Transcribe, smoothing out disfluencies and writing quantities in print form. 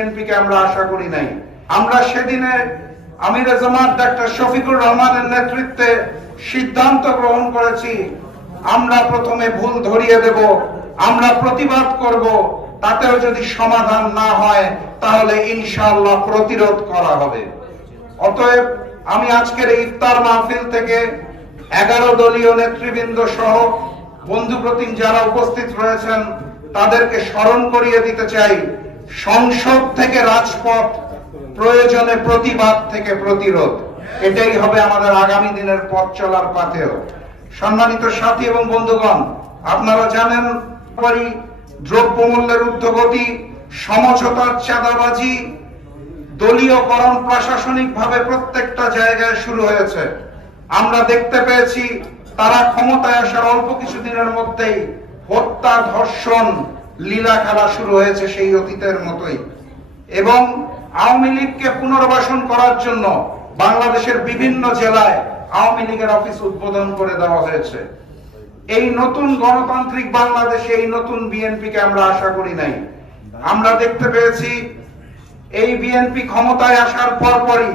বিএনপিকে আমরা আশা করি নাই। আমরা সেদিনে আমিরে জামাত ডাক্তার শফিকুর রহমানের নেতৃত্বে সিদ্ধান্ত গ্রহণ করেছি, আমরা প্রথমে ভুল ধরিয়ে দেব, আমরা প্রতিবাদ করব, তাতেও যদি সমাধান না হয় তাহলে ইনশাআল্লাহ প্রতিরোধ করা হবে। অতএব আমি আজকের এই ইফতার মাহফিল থেকে 11 দলীয় নেতৃবৃন্দ সহ বন্ধুপ্রতিম যারা উপস্থিত রয়েছেন তাদেরকে স্মরণ করিয়ে দিতে চাই, সংসদ থেকে রাজপথ, প্রয়োজনে প্রতিবাদ থেকে প্রতিরোধ, এটাই হবে আমাদের আগামী দিনের পথ চলার পাথেয়। সম্মানিত সাথী এবং বন্ধুগণ, আপনারা জানেন দ্রব্যমূল্যের ঊর্ধ্বগতি, সমঝোতার চাঁদাবাজি, দলীয়করণ প্রশাসনিকভাবে প্রত্যেকটা জায়গায় শুরু হয়েছে। আমরা দেখতে পেয়েছি তারা ক্ষমতায় আসার অল্প কিছুদিনের মধ্যেই হত্যা, ধর্ষণ, লীলা খেলা শুরু হয়েছে সেই অতীতের মতোই। এবং আওয়ামী লীগকে পুনর্বাসন করার জন্য বাংলাদেশের বিভিন্ন জেলায় আওয়ামী লীগের অফিস উদ্বোধন করে দেওয়া হয়েছে। এই নতুন গণতান্ত্রিক বাংলাদেশে এই নতুন বিএনপিকে আমরা আশা করি নাই। আমরা দেখতে পেয়েছি এই বিএনপি ক্ষমতায় আসার পরপরই